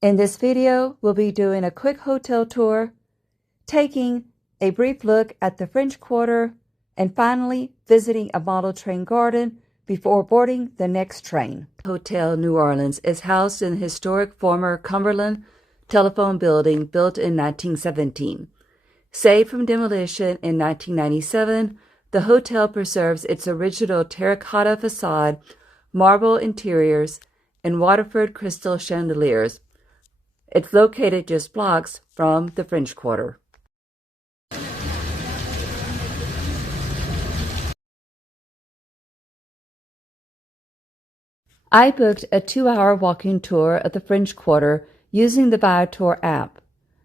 In this video, we'll be doing a quick hotel tour, taking a brief look at the French Quarter, and finally visiting a model train garden before boarding the next train. Hotel New Orleans is housed in the historic former Cumberland telephone building built in 1917. Saved from demolition in 1997, the hotel preserves its original terracotta facade, marble interiors, and Waterford crystal chandeliers. It's located just blocks from the French Quarter. I booked a 2-hour walking tour of the French Quarter using the Viator app.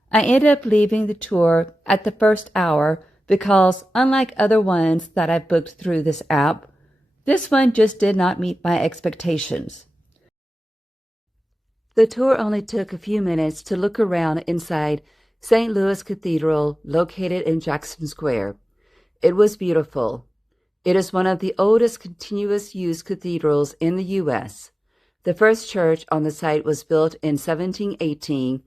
I ended up leaving the tour at the first hour because, unlike other ones that I've booked through this app, this one just did not meet my expectations. The tour only took a few minutes to look around inside St. Louis Cathedral, located in Jackson Square. It was beautiful. It is one of the oldest continuous use cathedrals in the U.S. The first church on the site was built in 1718.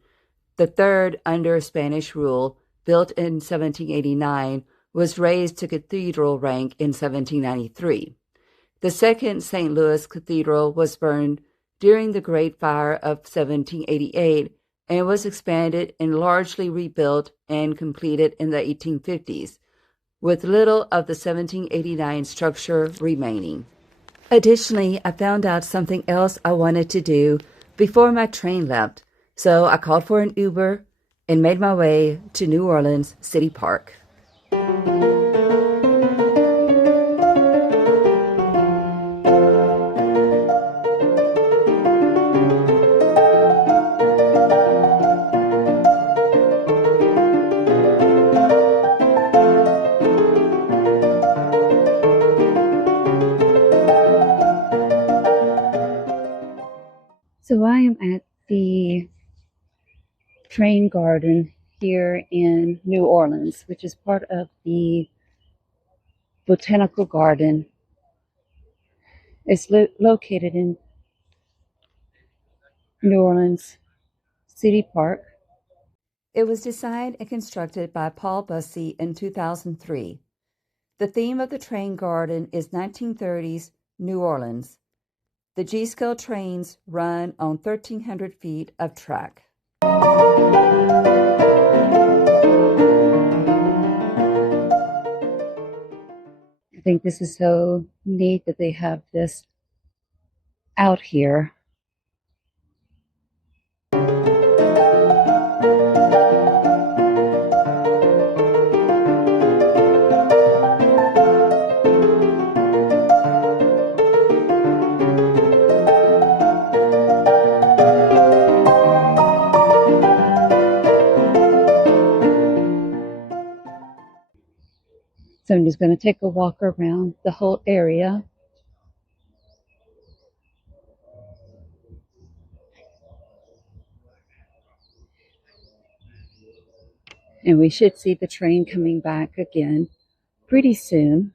The third, under Spanish rule, built in 1789, was raised to cathedral rank in 1793. The second St. Louis Cathedral was burned during the Great Fire of 1788 and was expanded and largely rebuilt and completed in the 1850s, with little of the 1789 structure remaining. Additionally, I found out something else I wanted to do before my train left, so I called for an Uber and made my way to New Orleans City Park. So I am at the train garden here in New Orleans, which is part of the Botanical Garden. It's located in New Orleans City Park. It was designed and constructed by Paul Bussey in 2003. The theme of the train garden is 1930s New Orleans. The G-scale trains run on 1,300 feet of track. I think this is so neat that they have this out here. So I'm just going to take a walk around the whole area. And we should see the train coming back again pretty soon.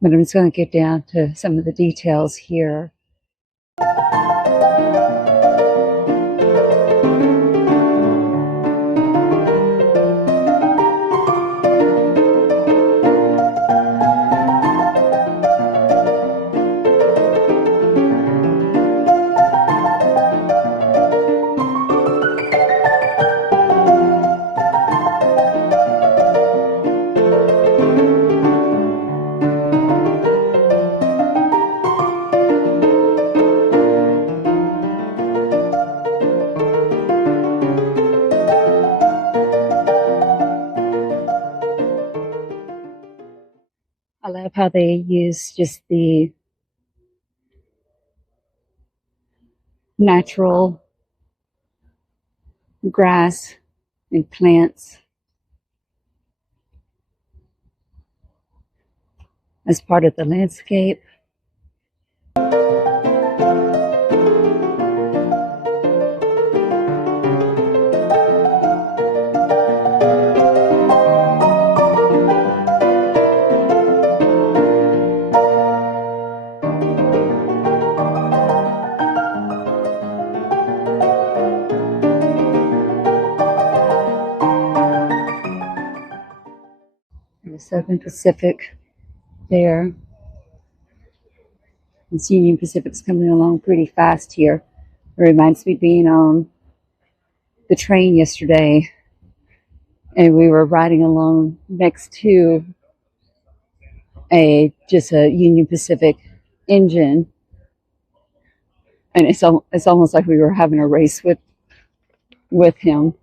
But I'm just going to get down to some of the details here. I love how they use just the natural grass and plants as part of the landscape. the Southern Pacific there. This Union Pacific's coming along pretty fast here. It reminds me of being on the train yesterday, and we were riding along next to just a Union Pacific engine, and it's almost like we were having a race with him.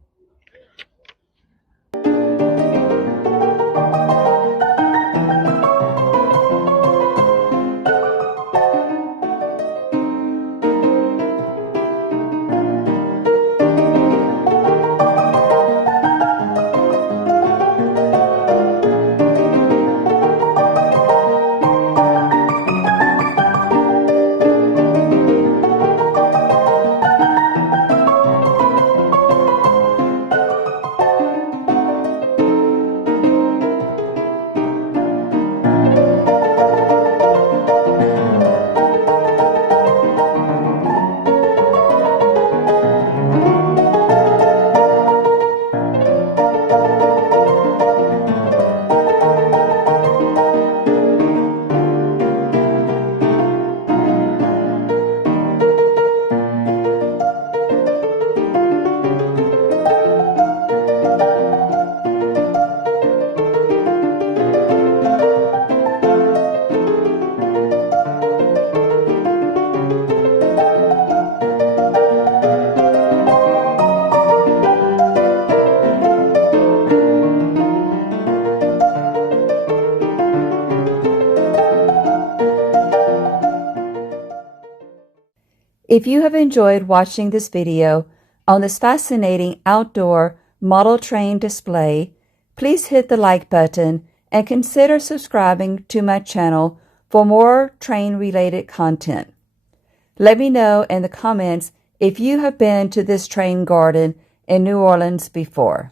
If you have enjoyed watching this video on this fascinating outdoor model train display, please hit the like button and consider subscribing to my channel for more train-related content. Let me know in the comments if you have been to this train garden in New Orleans before.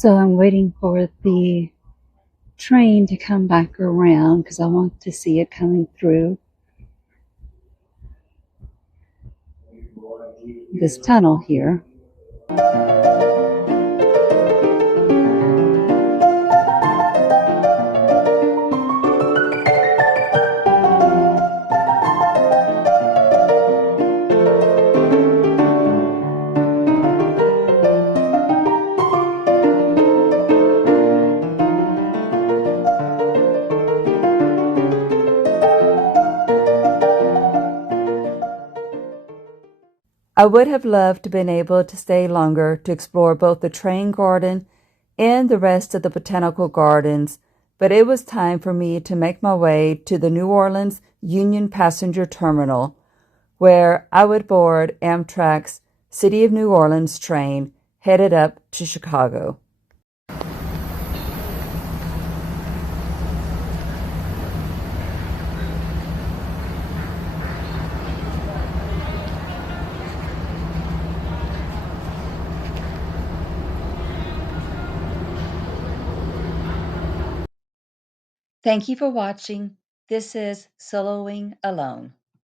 So I'm waiting for the train to come back around because I want to see it coming through this tunnel here. I would have loved to have been able to stay longer to explore both the train garden and the rest of the botanical gardens, but it was time for me to make my way to the New Orleans Union Passenger Terminal, where I would board Amtrak's City of New Orleans train headed up to Chicago. Thank you for watching. This is Soloing Alone.